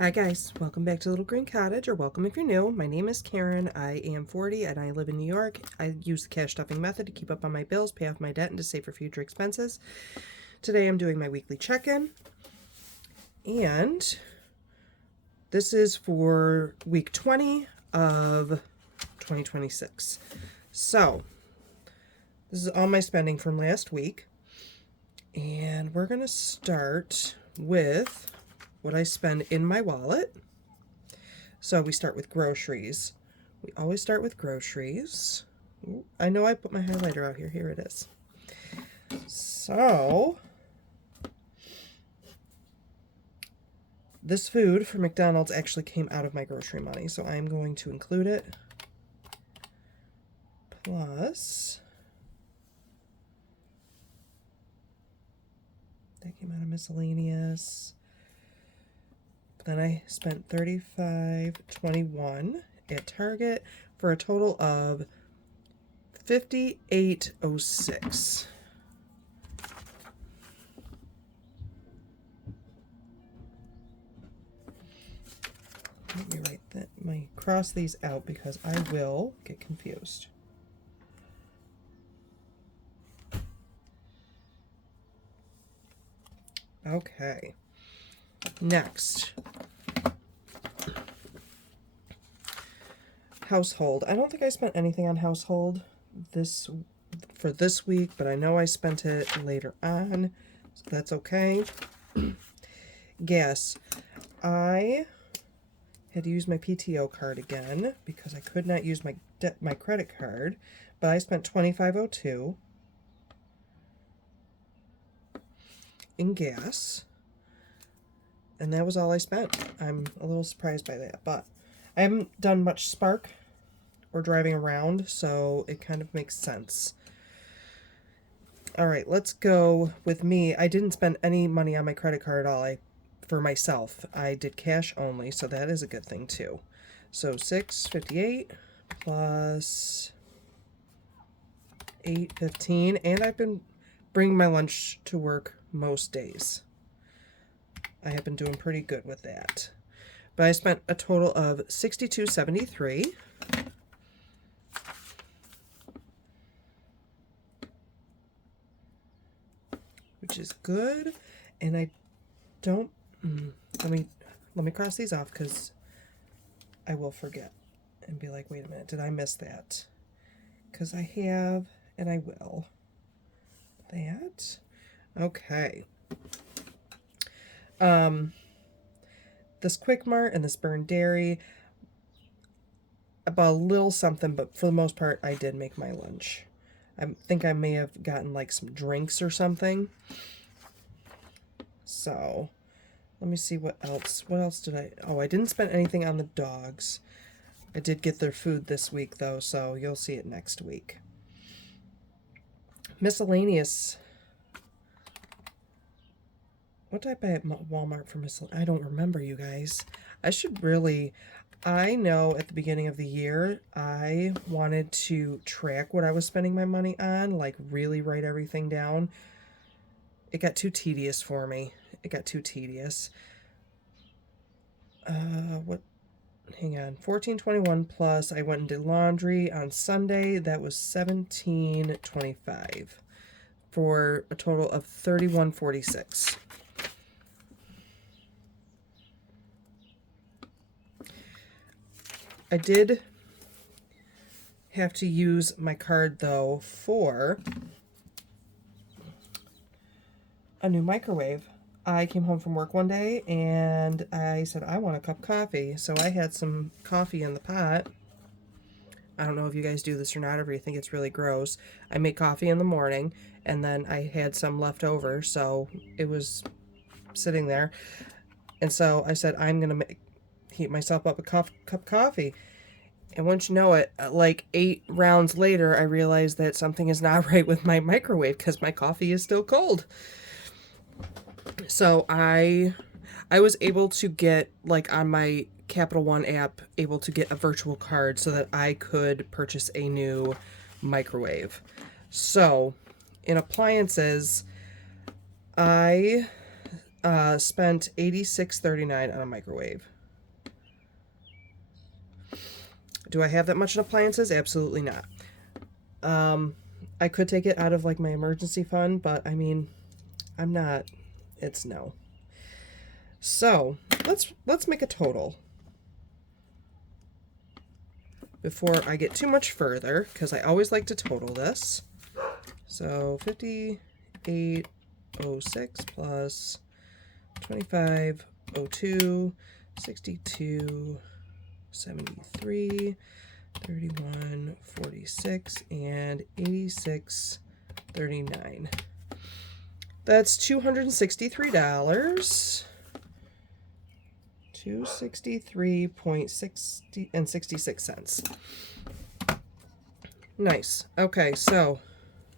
Hi guys, welcome back to Little Green Cottage, or welcome if you're new. My name is Karen. I am 40 and I live in New York. I use the cash stuffing method to keep up on my bills, pay off my debt, and to save for future expenses. Today I'm doing my weekly check-in, and this is for week 20 of 2026. So, this is all my spending from last week, and we're going to start with what I spend in my wallet. So we start with groceries. We always start with groceries. Ooh, I know I put my highlighter out here. Here it is. So this food for McDonald's actually came out of my grocery money, so I'm going to include it. Plus, that came out of miscellaneous. Then I spent $35.21 at Target for a total of $58.06. Let me write that. Cross these out because I will get confused. Okay. Next, household. I don't think I spent anything on household for this week, but I know I spent it later on, so that's okay. Gas. I had to use my PTO card again because I could not use my credit card, but I spent $25.02 in gas, and that was all I spent. I'm a little surprised by that, but I haven't done much Spark or driving around, so it kind of makes sense. All right, let's go with me. I didn't spend any money on my credit card at all. For myself, I did cash only, so that is a good thing too. So $6.58 plus $8.15, and I've been bringing my lunch to work most days. I have been doing pretty good with that. But I spent a total of $62.73. Which is good. And I don't let me cross these off because I will forget and be like, wait a minute, did I miss that? Because I have, and I will. That. Okay. This Quick Mart and this Burn Dairy, about a little something, but for the most part, I did make my lunch. I think I may have gotten like some drinks or something. So, let me see what else. What else did I... Oh, I didn't spend anything on the dogs. I did get their food this week, though, so you'll see it next week. Miscellaneous. What did I buy at Walmart for miscellaneous? I don't remember, you guys. I should really... I know at the beginning of the year, I wanted to track what I was spending my money on, like really write everything down. It got too tedious for me. It got too tedious. What? Hang on. 14.21 plus I went and did laundry on Sunday. That was 17.25 for a total of 31.46. I did have to use my card though for a new microwave. I came home from work one day and I said, I want a cup of coffee. So I had some coffee in the pot. I don't know if you guys do this or not, or if you think it's really gross. I make coffee in the morning and then I had some left over, so it was sitting there. And so I said, I'm going to heat myself up a cup of coffee. And once you know it, like 8 rounds later, I realized that something is not right with my microwave because my coffee is still cold. So I was able to get, like on my Capital One app, able to get a virtual card so that I could purchase a new microwave. So in appliances, I spent $86.39 on a microwave. Do I have that much in appliances? Absolutely not. I could take it out of like my emergency fund, but I mean, I'm not. It's no. So let's make a total before I get too much further, because I always like to total this. So 5806 plus 2502, 62, 73, 31, 46, and 86.39. That's $263. 263.66. Nice. Okay, so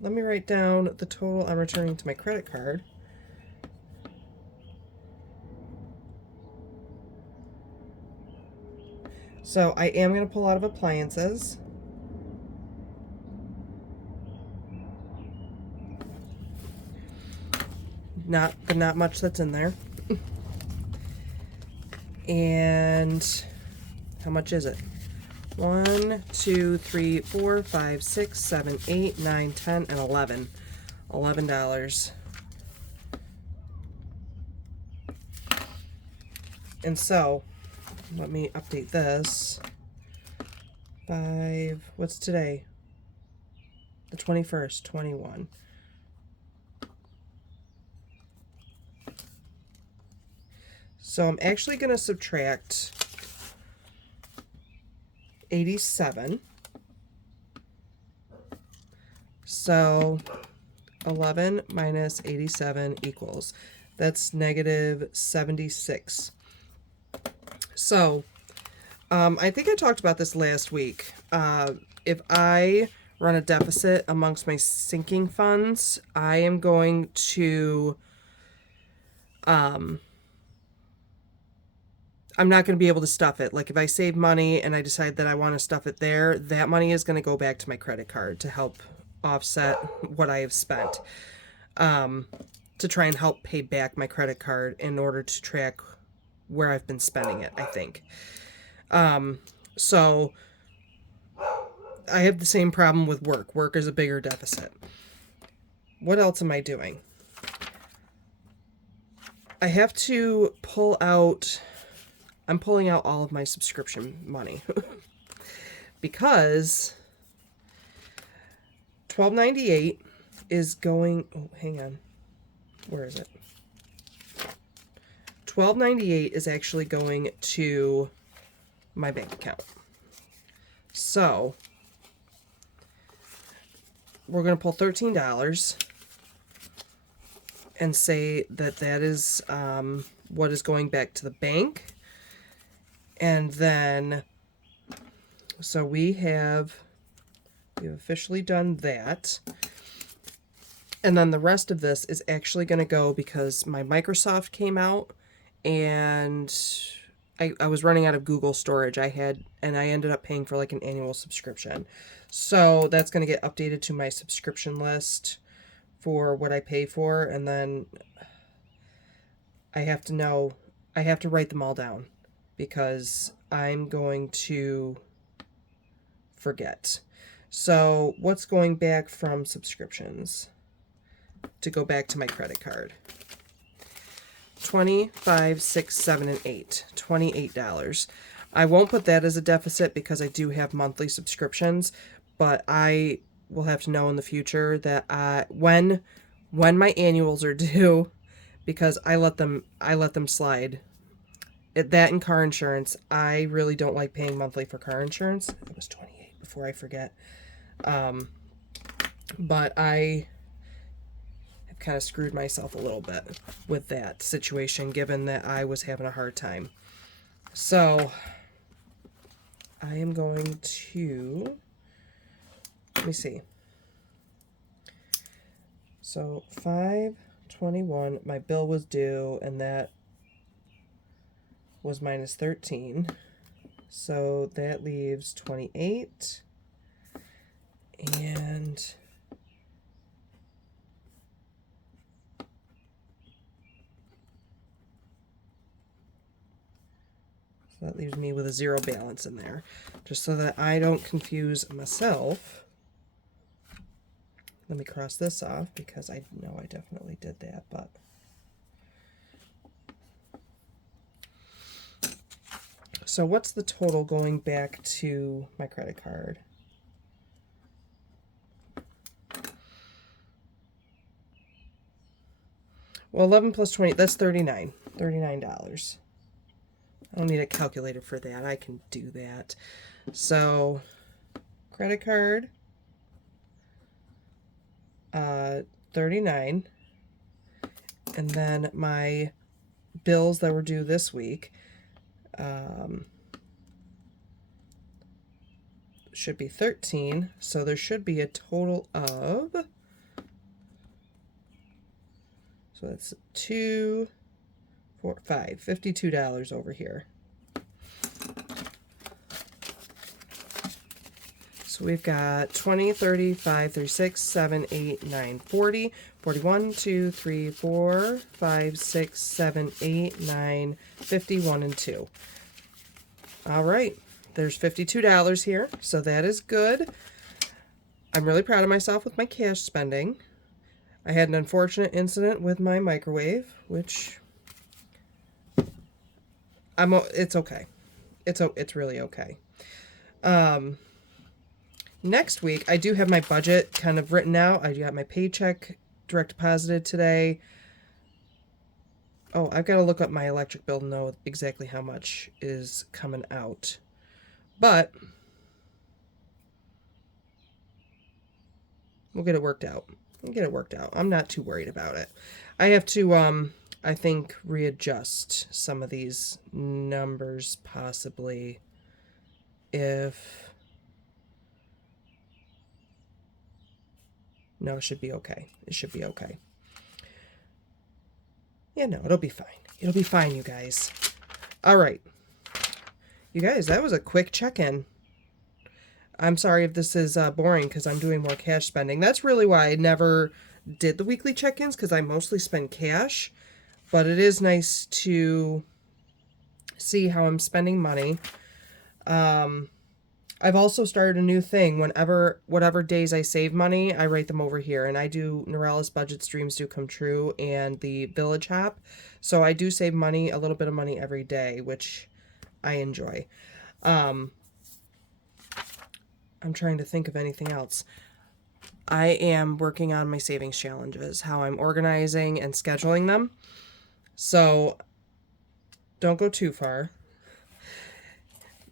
let me write down the total I'm returning to my credit card. So I am going to pull out of appliances. Not much that's in there. And how much is it? 1, 2, 3, 4, 5, 6, 7, 8, 9, 10, and 11. $11. And so, let me update this. 5, what's today? The 21st, 21. So I'm actually going to subtract 87. So 11 minus 87 equals, that's negative 76. So I think I talked about this last week. If I run a deficit amongst my sinking funds, I am going to I'm not going to be able to stuff it. Like if I save money and I decide that I want to stuff it there, that money is going to go back to my credit card to help offset what I have spent, to try and help pay back my credit card in order to track where I've been spending it, I think. So I have the same problem with work. Work is a bigger deficit. What else am I doing? I have to pull out... I'm pulling out all of my subscription money because $12.98 is going... Oh, hang on. Where is it? $12.98 is actually going to my bank account. So we're going to pull $13 and say that that is what is going back to the bank. And then, so we've officially done that. And then the rest of this is actually going to go because my Microsoft came out and I was running out of Google storage. I ended up paying for like an annual subscription. So that's going to get updated to my subscription list for what I pay for. And then I have to write them all down, because I'm going to forget. So what's going back from subscriptions to go back to my credit card? 20, 5, 6, 7, and 8. $28. I won't put that as a deficit because I do have monthly subscriptions, but I will have to know in the future that when my annuals are due, because I let them slide. That and car insurance. I really don't like paying monthly for car insurance. It was 28 before I forget. But I have kind of screwed myself a little bit with that situation, given that I was having a hard time. So I am going to, let me see. So 5/21, my bill was due, and that was minus 13. So that leaves 28. And So that leaves me with a 0 balance in there. Just so that I don't confuse myself. Let me cross this off because I know I definitely did that, but... So what's the total going back to my credit card? Well, 11 plus 20, that's $39. $39. I don't need a calculator for that. I can do that. So, credit card, 39. And then my bills that were due this week should be 13. So there should be a total of... So that's $2, $4, $5, $52 over here. So we've got 20, 30, 5, 36, 7, 8, 9, 40, 41, 2, 3, 4, 5, 6, 7, 8, 9, 51, and 2. All right, there's $52 here, so that is good. I'm really proud of myself with my cash spending. I had an unfortunate incident with my microwave, which it's okay. It's really okay. Next week, I do have my budget kind of written out. I got my paycheck direct deposited today. Oh, I've got to look up my electric bill to know exactly how much is coming out. But we'll get it worked out. I'm not too worried about it. I have to, I think, readjust some of these numbers possibly if... No, it should be okay. It should be okay. Yeah, no, it'll be fine. It'll be fine, you guys. All right. You guys, that was a quick check-in. I'm sorry if this is boring because I'm doing more cash spending. That's really why I never did the weekly check-ins, because I mostly spend cash. But it is nice to see how I'm spending money. I've also started a new thing. Whatever days I save money, I write them over here. And I do Norellis Budget Dreams Do Come True and the Village Hop. So I do save money, a little bit of money every day, which I enjoy. I'm trying to think of anything else. I am working on my savings challenges, how I'm organizing and scheduling them. So don't go too far.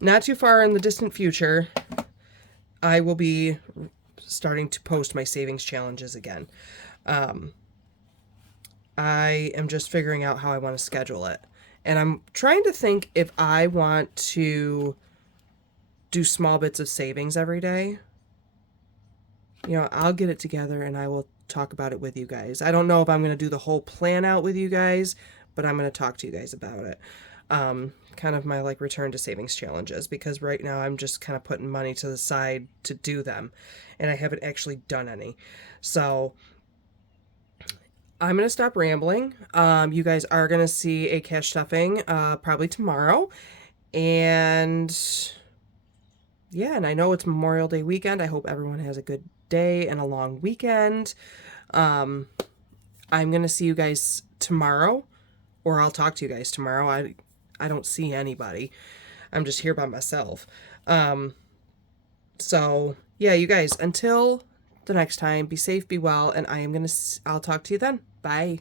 Not too far in the distant future, I will be starting to post my savings challenges again. I am just figuring out how I want to schedule it. And I'm trying to think if I want to do small bits of savings every day. You know, I'll get it together and I will talk about it with you guys. I don't know if I'm going to do the whole plan out with you guys, but I'm going to talk to you guys about it. Kind of my return to savings challenges, because right now I'm just kind of putting money to the side to do them and I haven't actually done any. So I'm going to stop rambling. You guys are going to see a cash stuffing probably tomorrow. And yeah, and I know it's Memorial Day weekend. I hope everyone has a good day and a long weekend. I'm going to see you guys tomorrow, or I'll talk to you guys tomorrow. I don't see anybody. I'm just here by myself. So yeah, you guys, until the next time, be safe, be well, and I'll talk to you then. Bye.